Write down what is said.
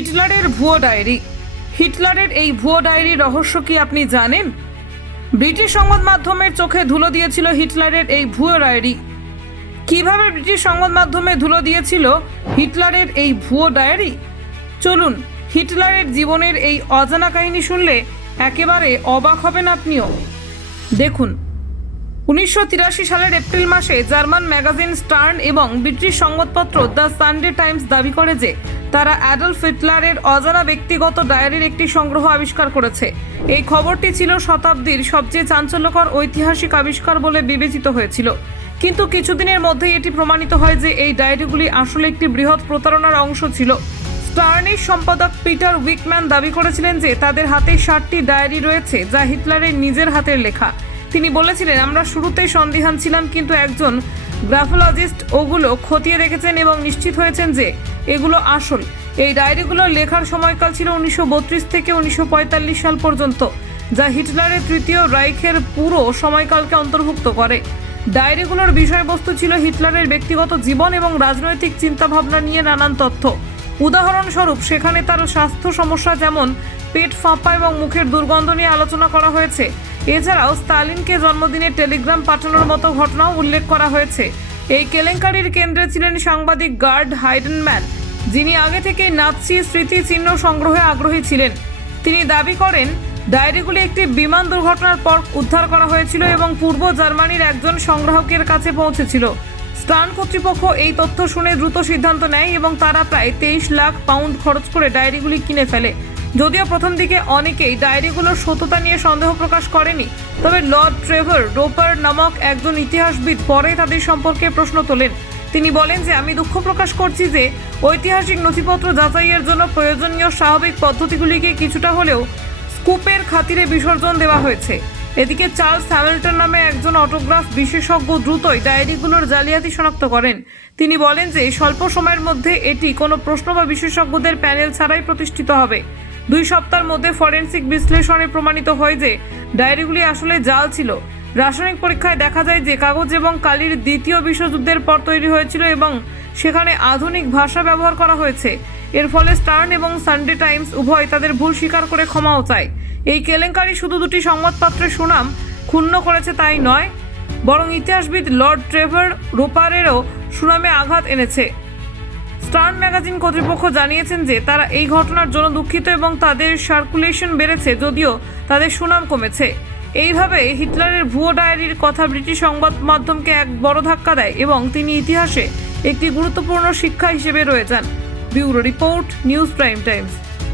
হিটলারের ভুয়ো ডায়েরি। হিটলারের এই ভুয়ো ডায়েরির রহস্য কি আপনি জানেন? ব্রিটিশ সংবাদ মাধ্যমের চোখে ধুলো দিয়েছিল হিটলারের এই ভুয়ো ডায়েরি। কিভাবে ব্রিটিশ সংবাদ মাধ্যমে ধুলো দিয়েছিল হিটলারের এই ভুয়ো ডায়েরি? চলুন হিটলারের জীবনের এই অজানা কাহিনী শুনলে একেবারে অবাক হবেন আপনিও। দেখুন, 1983 সালের এপ্রিল মাসে জার্মান ম্যাগাজিন স্টার্ন এবং ব্রিটিশ সংবাদপত্র দ্য সানডে টাইমস দাবি করে যে তারা অ্যাডলফ হিটলারের অজানা ব্যক্তিগত ডায়েরির একটি সংগ্রহ আবিষ্কার করেছে। এই খবরটি ছিল শতাব্দীর সবচেয়ে চাঞ্চল্যকর ঐতিহাসিক আবিষ্কার বলে বিবেচিত হয়েছিল। কিন্তু কিছুদিনের মধ্যেই এটি প্রমাণিত হয় যে এই ডায়েরিগুলি আসলে একটি বৃহৎ প্রতারণার অংশ ছিল। স্টার্নের সম্পাদক পিটার উইকম্যান দাবি করেছিলেন যে তাদের হাতে 60টি ডায়েরি রয়েছে যা হিটলারের নিজের হাতের লেখা। তিনি বলেছিলেন, আমরা শুরুতেই সন্দিহান ছিলাম, কিন্তু একজন গ্রাফোলজিস্ট ওগুলো খতিয়ে দেখেছেন এবং নিশ্চিত হয়েছেন যে এগুলো আসল। এই ডায়েরিগুলো লেখার সময়কাল ছিল 1932 থেকে 1945 সাল পর্যন্ত, যা হিটলারের তৃতীয় রাইখের পুরো সময়কালকে অন্তর্ভুক্ত করে। ডায়েরিগুলোর বিষয়বস্তু ছিল হিটলারের ব্যক্তিগত জীবন এবং রাজনৈতিক চিন্তাভাবনা নিয়ে নানান তথ্য। উদাহরণস্বরূপ সেখানে তার স্বাস্থ্য সমস্যা যেমন পেট ফাঁপা এবং মুখের দুর্গন্ধ নিয়ে আলোচনা করা হয়েছে। এছাড়াও স্টালিনকে জন্মদিনে টেলিগ্রাম পাঠানোর মতো ঘটনাও উল্লেখ করা হয়েছে। এই কেলেঙ্কারির কেন্দ্রে ছিলেন সাংবাদিক গার্ড হাইডেনম্যান, যিনি আগে থেকে নাৎসি স্মৃতিচিহ্ন সংগ্রহে আগ্রহী ছিলেন। তিনি দাবি করেন ডায়েরিগুলি একটি বিমান দুর্ঘটনার পর উদ্ধার করা হয়েছিল এবং পূর্ব জার্মানির একজন সংগ্রাহকের কাছে পৌঁছেছিল। স্টার্ন কর্তৃপক্ষ এই তথ্য শুনে দ্রুত সিদ্ধান্ত নেয় এবং তারা প্রায় 23 লাখ পাউন্ড খরচ করে ডায়েরিগুলি কিনে ফেলে। যদিও প্রথম দিকে অনেকেই ডায়েরিগুলোর সত্যতা নিয়ে সন্দেহ প্রকাশ করেনি, তবে লর্ড ট্রেভার রোপার নামক একজন ইতিহাসবিদ পরে তাদের সম্পর্কে প্রশ্ন তোলেন। তিনি বলেন যে আমি দুঃখ প্রকাশ করছি যে ঐতিহাসিক নথিপত্র যাচাইয়ের জন্য প্রয়োজনীয় স্বাভাবিক পদ্ধতিগুলিকে কিছুটা হলেও স্কুপের খাতিরে বিসর্জন দেওয়া হয়েছে। এদিকে চার্লস হ্যামিল্টন নামে একজন অটোগ্রাফ বিশেষজ্ঞ দ্রুতই ডায়েরিগুলোর জালিয়াতি শনাক্ত করেন। তিনি বলেন যে স্বল্প সময়ের মধ্যে এটি কোনো প্রশ্ন বা বিশেষজ্ঞদের প্যানেল ছাড়াই প্রতিষ্ঠিত হবে। 2 সপ্তাহের মধ্যে ফরেনসিক বিশ্লেষণে প্রমাণিত হয় যে ডায়েরিগুলি আসলে জাল ছিল। রাসায়নিক পরীক্ষায় দেখা যায় যে কাগজ এবং কালির দ্বিতীয় বিশ্বযুদ্ধের পর তৈরি হয়েছিল এবং সেখানে আধুনিক ভাষা ব্যবহার করা হয়েছে। এর ফলে স্টার্ন এবং সানডে টাইমস উভয় তাদের ভুল স্বীকার করে ক্ষমাও চায়। এই কেলেঙ্কারি শুধু দুটি সংবাদপত্রের সুনাম ক্ষুণ্ণ করেছে তাই নয়, বরং ইতিহাসবিদ লর্ড ট্রেভার রোপারেরও সুনামে আঘাত এনেছে। স্টার্ন ম্যাগাজিন কর্তৃপক্ষ জানিয়েছেন যে তারা এই ঘটনার জন্য দুঃখিত এবং তাদের সার্কুলেশন বেড়েছে যদিও তাদের সুনাম কমেছে। এইভাবে হিটলারের ভুয়ো ডায়েরির কথা ব্রিটিশ সংবাদ মাধ্যমকে এক বড় ধাক্কা দেয় এবং তিনি ইতিহাসে একটি গুরুত্বপূর্ণ শিক্ষা হিসেবে রয়ে যান। Bureau report, news prime Times.